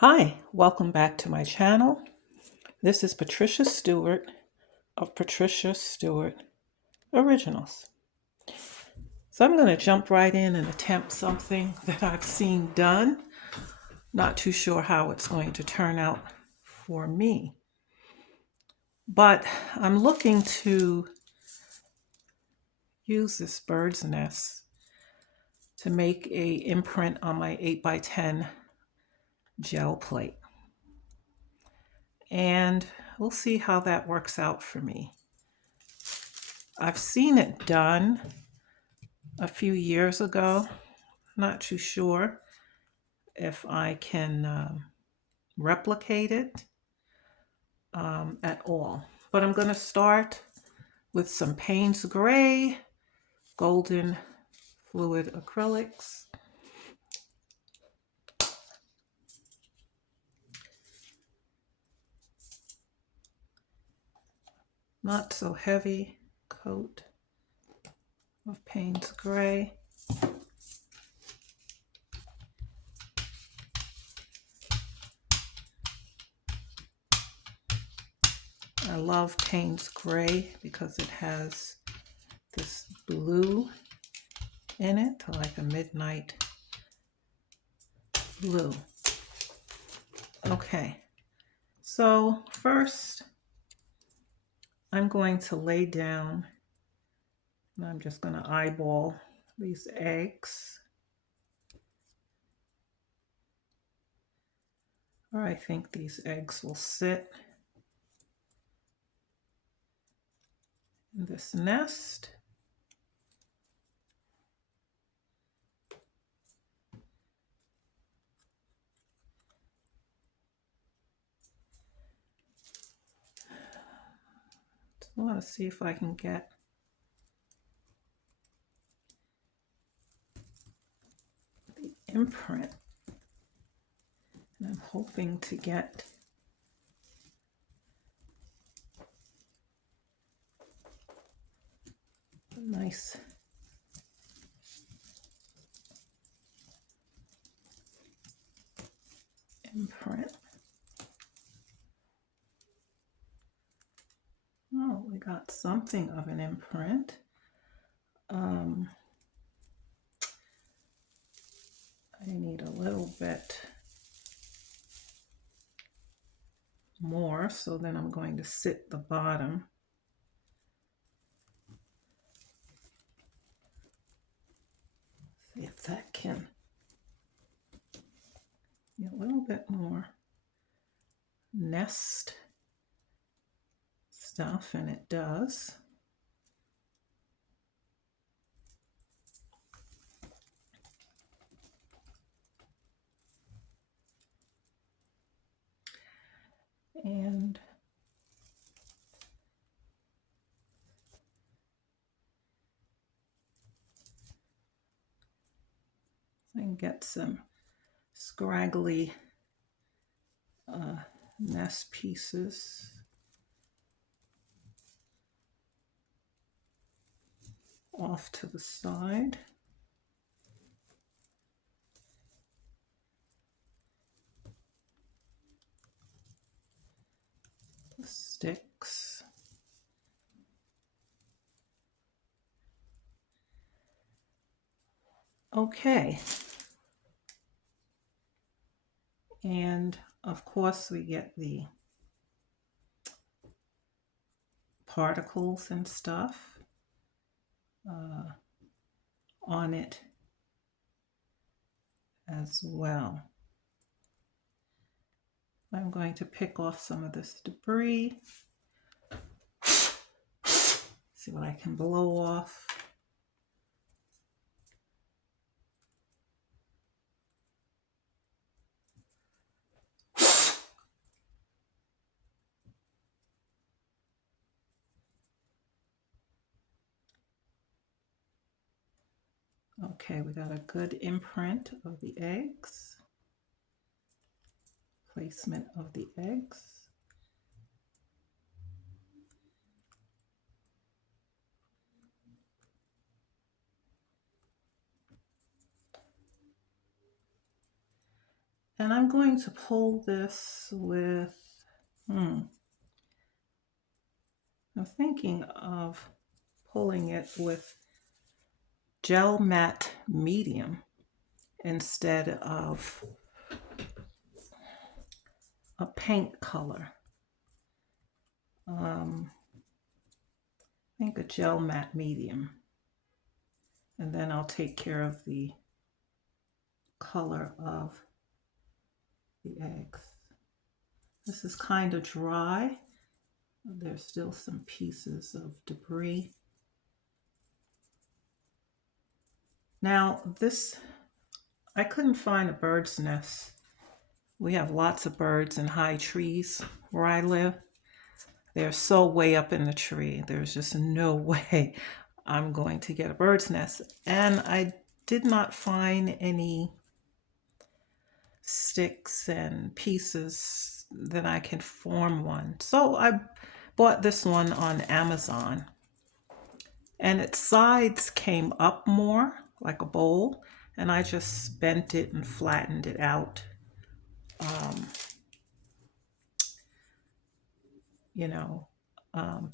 Hi, welcome back to my channel. This is Patricia Stuart of Patricia Stuart Originals. So I'm going to jump right in and attempt something that I've seen done. Not too sure how it's going to turn out for me. But I'm looking to use this bird's nest to make a imprint on my 8x10 gel plate. And we'll see how that works out for me. I've seen it done a few years ago. Not too sure if I can replicate it at all. But I'm going to start with some Payne's Gray Golden Fluid Acrylics. Not so heavy coat of Payne's Gray. I love Payne's Gray because it has this blue in it, like a midnight blue. Okay, so first I'm going to lay down, and I'm just going to eyeball these eggs. Or I think these eggs will sit in this nest. I want to see if I can get the imprint. And I'm hoping to get a nice imprint. Oh, we got something of an imprint. I need a little bit more, so then I'm going to sit the bottom. See if that can be a little bit more nest stuff, and it does. And I can get some scraggly nest pieces off to the side. The sticks. Okay. And of course we get the particles and stuff on it as well. I'm going to pick off some of this debris. See what I can blow off. Okay, we got a good imprint of the eggs. Placement of the eggs. And I'm going to pull this with, I'm thinking of pulling it with gel matte medium instead of a paint color. I think a gel matte medium. And then I'll take care of the color of the eggs. This is kind of dry. There's still some pieces of debris. Now this, I couldn't find a bird's nest. We have lots of birds in high trees where I live. They're so way up in the tree. There's just no way I'm going to get a bird's nest. And I did not find any sticks and pieces that I can form one. So I bought this one on Amazon. And its sides came up more like a bowl. And I just bent it and flattened it out.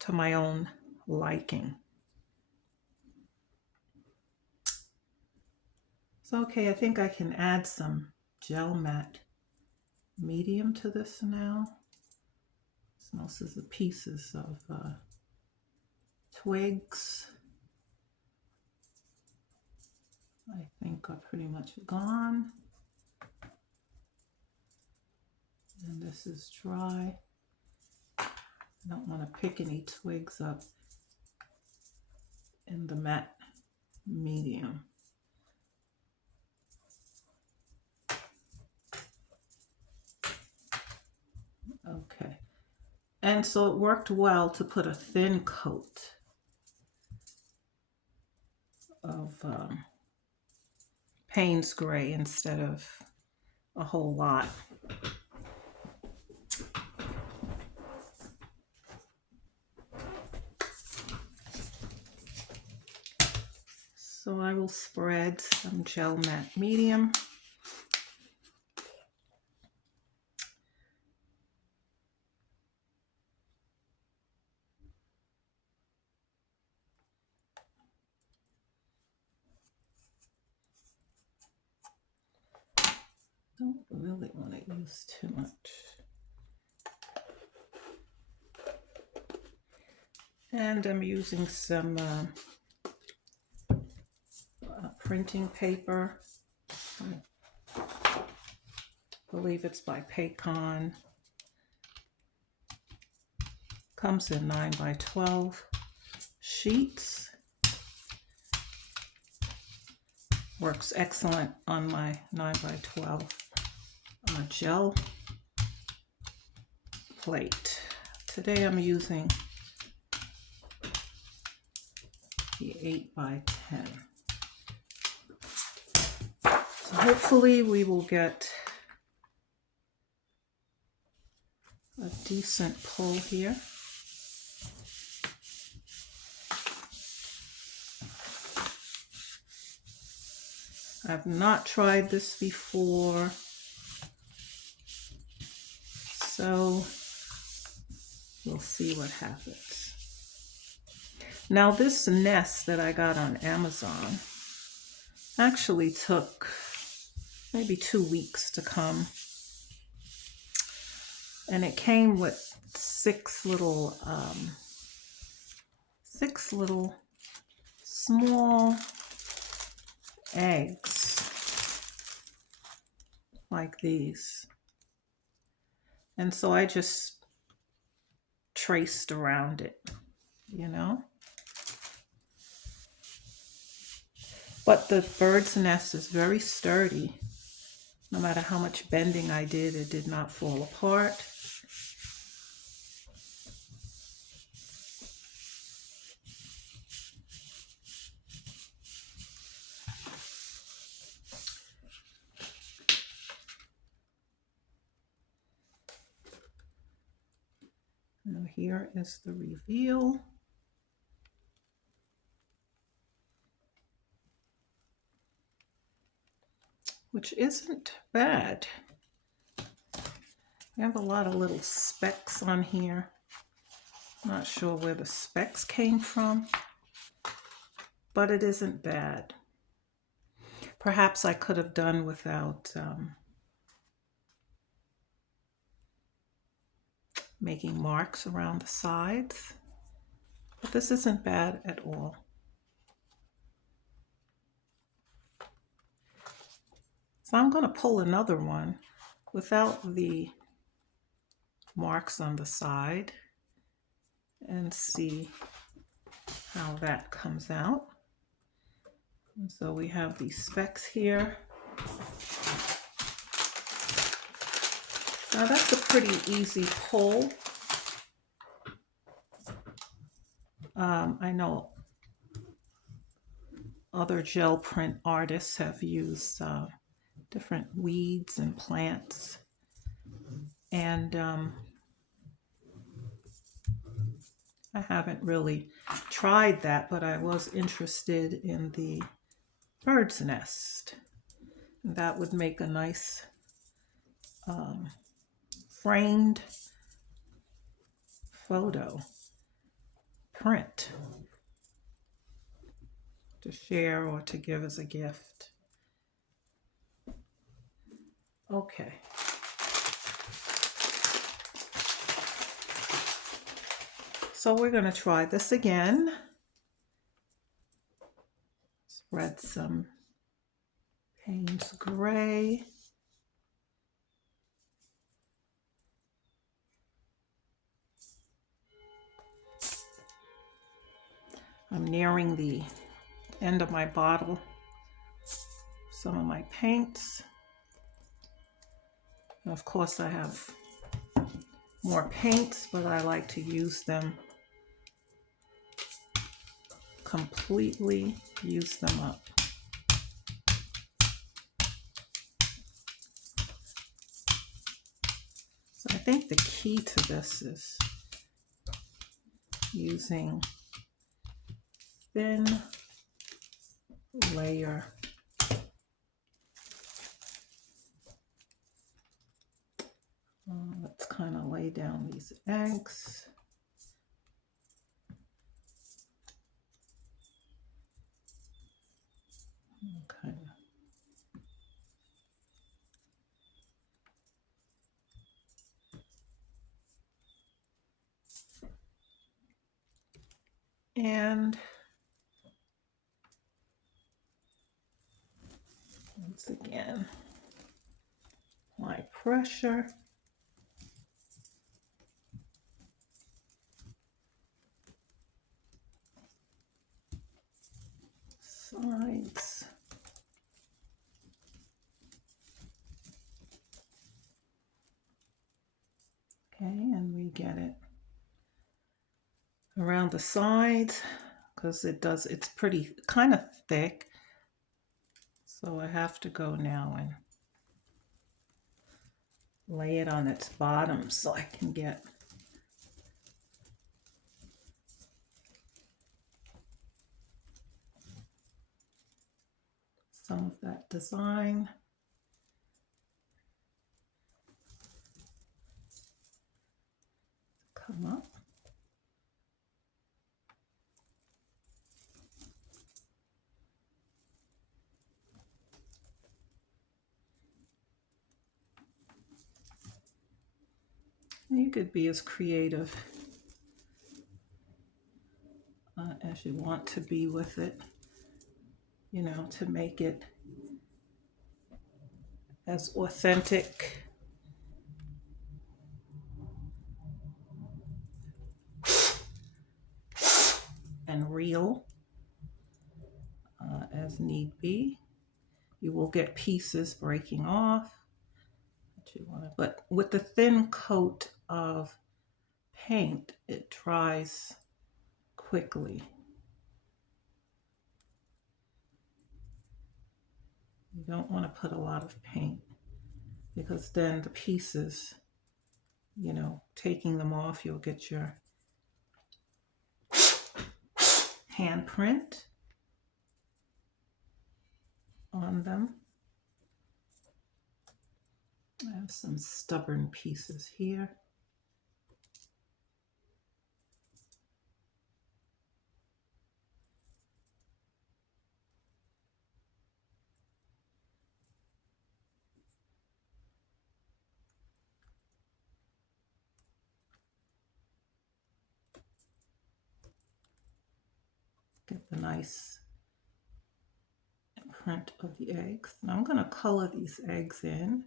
To my own liking. So, okay, I think I can add some gel matte medium to this now. This is the pieces of twigs. I think are pretty much gone. And this is dry. I don't want to pick any twigs up in the matte medium. Okay. And so it worked well to put a thin coat of Payne's Gray instead of a whole lot. So I will spread some gel matte medium. Don't really want to use too much. And I'm using some printing paper. I believe it's by Pacon. Comes in 9x12 sheets. Works excellent on my 9x12 gel plate. Today I'm using the 8x10. So hopefully we will get a decent pull here. I've not tried this before, so we'll see what happens. Now this nest that I got on Amazon actually took maybe 2 weeks to come. And it came with six little small eggs like these. And so I just traced around it, you know. But the bird's nest is very sturdy. No matter how much bending I did, it did not fall apart. Now here is the reveal. Which isn't bad. I have a lot of little specks on here. Not sure where the specks came from, but it isn't bad. Perhaps I could have done without making marks around the sides, but this isn't bad at all. So I'm going to pull another one without the marks on the side and see how that comes out. And so we have these specks here. Now that's a pretty easy pull. I know other gel print artists have used different weeds and plants, and I haven't really tried that, but I was interested in the bird's nest. That would make a nice framed photo print to share or to give as a gift. Okay. So we're going to try this again. Spread some Payne's gray. I'm nearing the end of my bottle. Some of my paints. And of course I have more paints, but I like to use them completely, use them up. So I think the key to this is using thin layer let's kind of lay down these eggs. Okay. And once again, apply pressure. Sides. Okay, and we get it around the sides because it's pretty kind of thick. So I have to go now and lay it on its bottom so I can get some of that design. Come up. You could be as creative as you want to be with it, you know, to make it as authentic and real as need be. You will get pieces breaking off that you want to, but with the thin coat of paint, it dries quickly. You don't want to put a lot of paint because then the pieces, you know, taking them off, you'll get your handprint on them. I have some stubborn pieces here. Get the nice print of the eggs. Now I'm going to color these eggs in.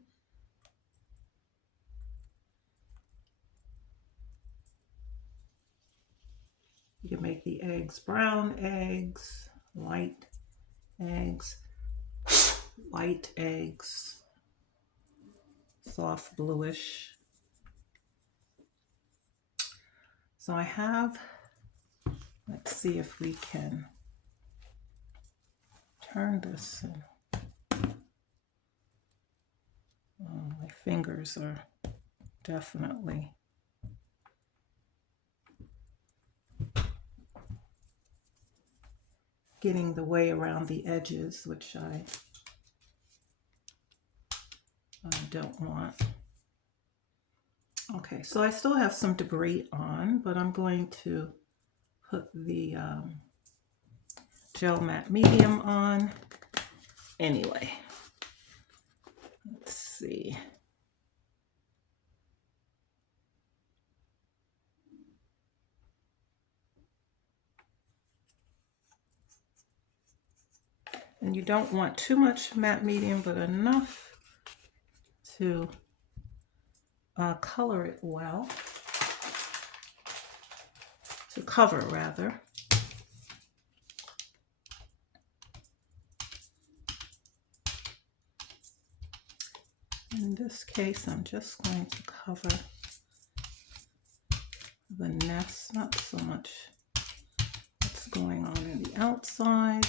You can make the eggs brown eggs, white eggs, white eggs, soft bluish. So I have, let's see if we can turn this. Oh, my fingers are definitely getting the way around the edges, which I don't want. Okay, so I still have some debris on, but I'm going to put the gel matte medium on anyway. Let's see. And you don't want too much matte medium, but enough to color it well, to cover rather. In this case, I'm just going to cover the nest, not so much what's going on in the outside.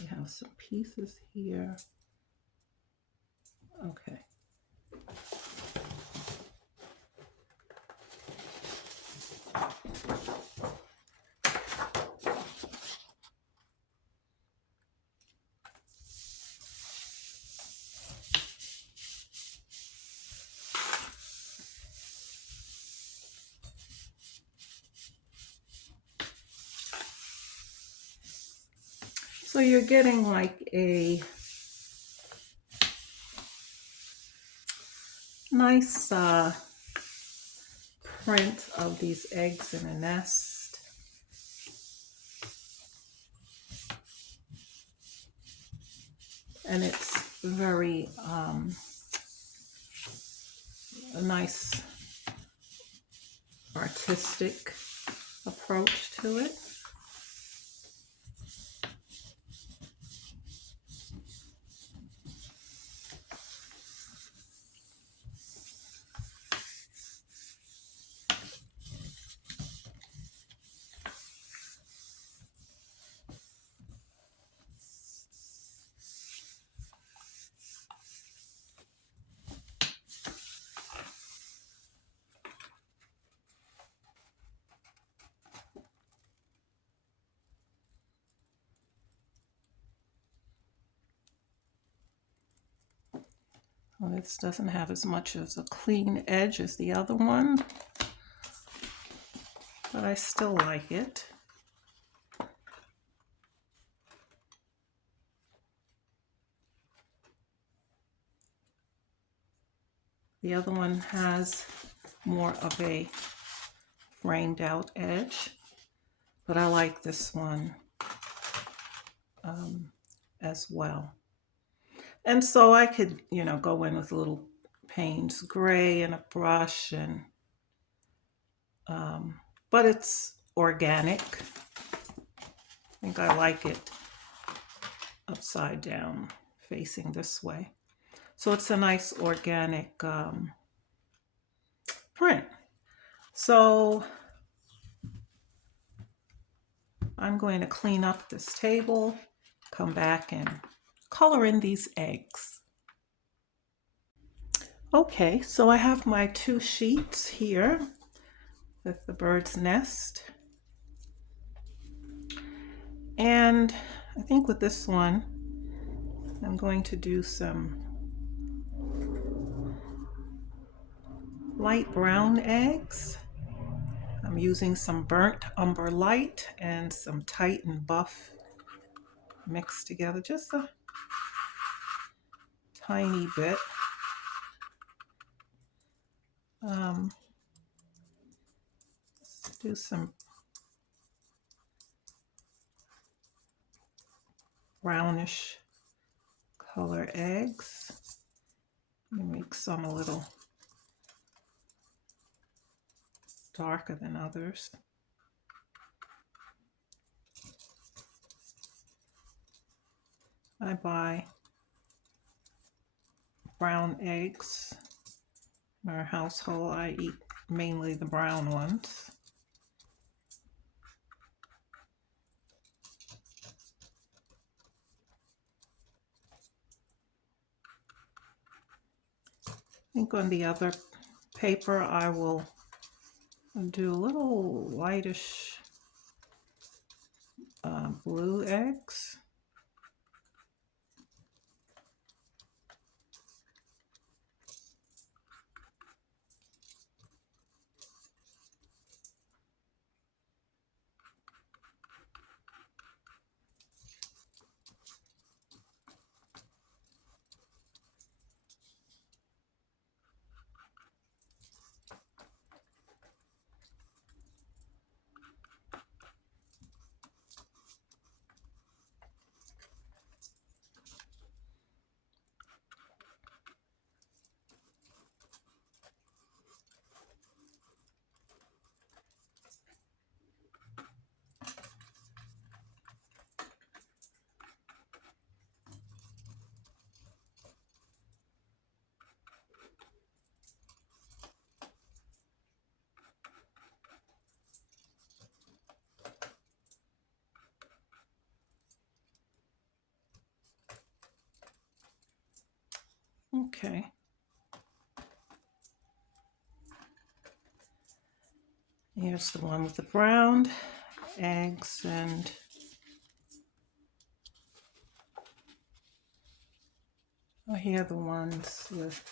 We have some pieces here. Okay. So you're getting like a nice print of these eggs in a nest. And it's very a nice artistic approach to it. Well, this doesn't have as much as a clean edge as the other one, but I still like it. The other one has more of a framed out edge, but I like this one as well. And so I could, you know, go in with a little Payne's gray and a brush, and but it's organic. I think I like it upside down, facing this way. So it's a nice organic print. So I'm going to clean up this table, come back and color in these eggs. Okay, so I have my 2 sheets here with the bird's nest. And I think with this one, I'm going to do some light brown eggs. I'm using some burnt umber light and some Titan buff mixed together, just a tiny bit. Let's do some brownish color eggs. Let me make some a little darker than others. I buy brown eggs. In our household, I eat mainly the brown ones. I think on the other paper I will do a little lightish blue eggs. Okay. Here's the one with the brown eggs, and here are the ones with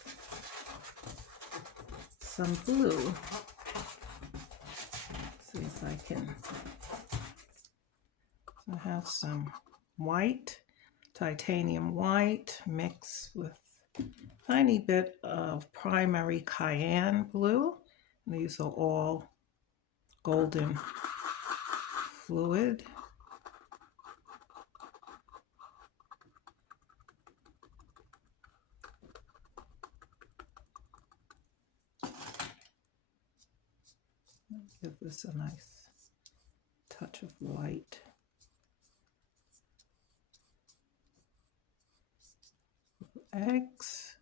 some blue. Let's see if I can. I have some white, titanium white, mixed with a tiny bit of primary cayenne blue. These are all golden fluid. Give this a nice touch of white. Eggs.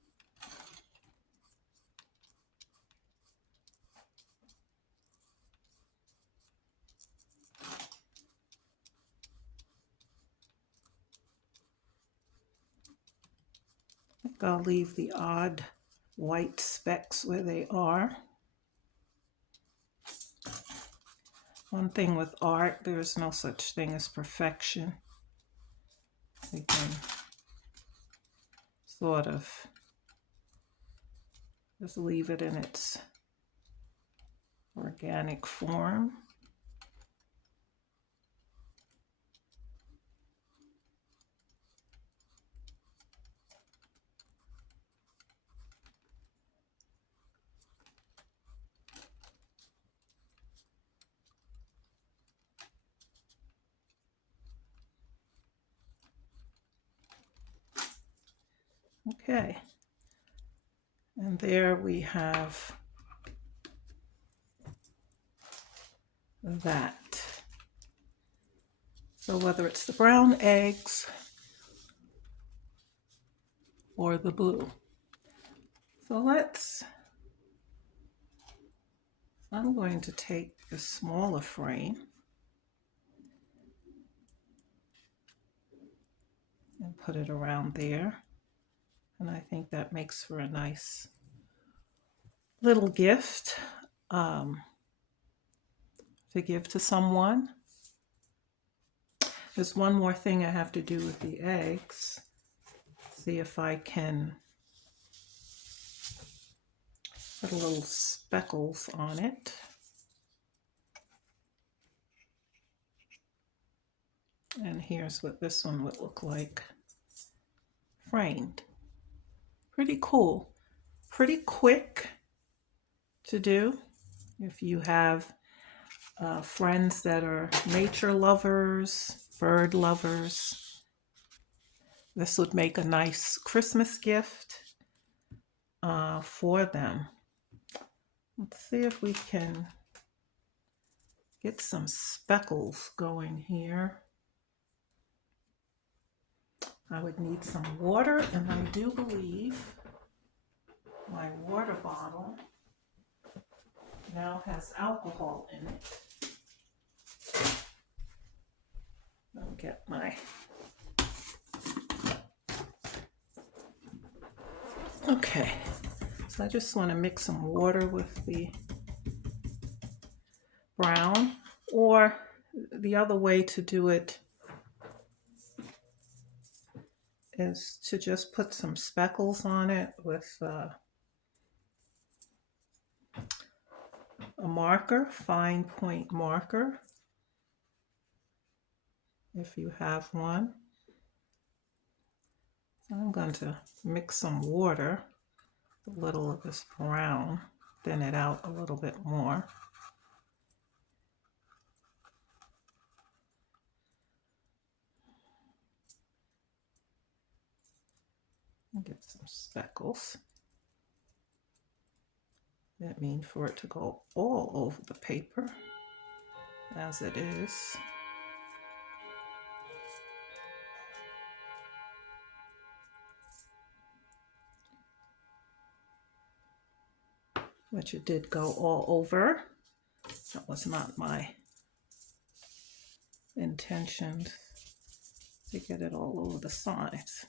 I think I'll leave the odd white specks where they are. One thing with art, there's no such thing as perfection. We can sort of just leave it in its organic form. Okay, and there we have that. So whether it's the brown eggs or the blue. So I'm going to take the smaller frame and put it around there. And I think that makes for a nice little gift to give to someone. There's one more thing I have to do with the eggs. See if I can put a little speckles on it. And here's what this one would look like framed. Pretty cool. Pretty quick to do. If you have friends that are nature lovers, bird lovers, this would make a nice Christmas gift for them. Let's see if we can get some speckles going here. I would need some water, and I do believe my water bottle now has alcohol in it. I'll get my... Okay, so I just want to mix some water with the brown, or the other way to do it is to just put some speckles on it with a marker, fine point marker, if you have one. So I'm going to mix some water, a little of this brown, thin it out a little bit more. And get some speckles. That means for it to go all over the paper, as it is. Which it did go all over. That was not my intention to get it all over the sides.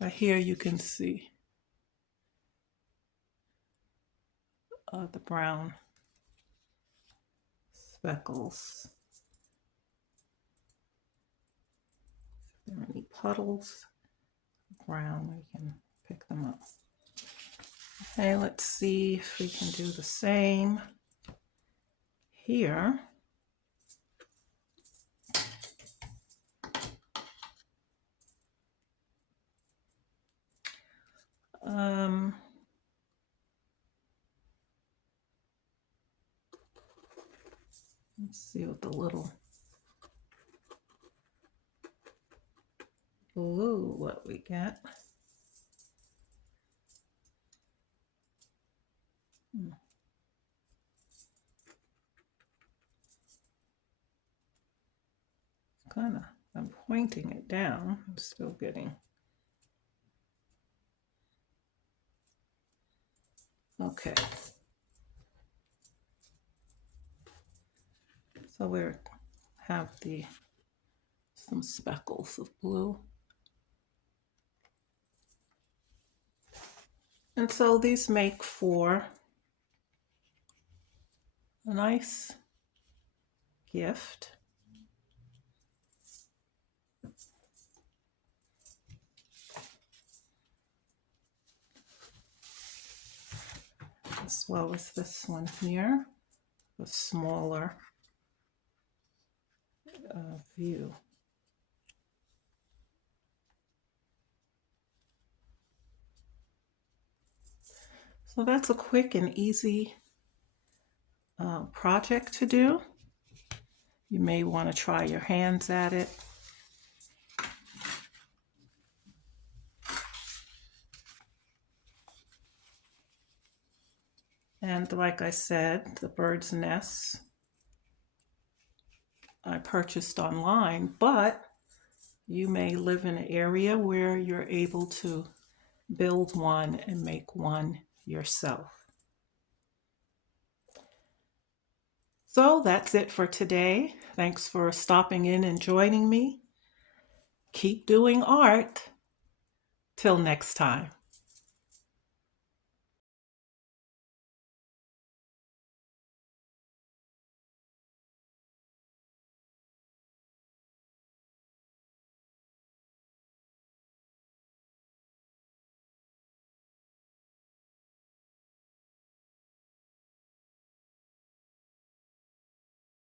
But here you can see the brown speckles. If there are any puddles, brown, we can pick them up. Okay, let's see if we can do the same here. Let's see what the little blue, what we get. Kind of, I'm pointing it down. I'm still getting. Okay. So we have some speckles of blue. And so these make for a nice gift. As well as this one here, the smaller view. So that's a quick and easy project to do. You may want to try your hands at it. And like I said, the bird's nests I purchased online, but you may live in an area where you're able to build one and make one yourself. So that's it for today. Thanks for stopping in and joining me. Keep doing art. Till next time.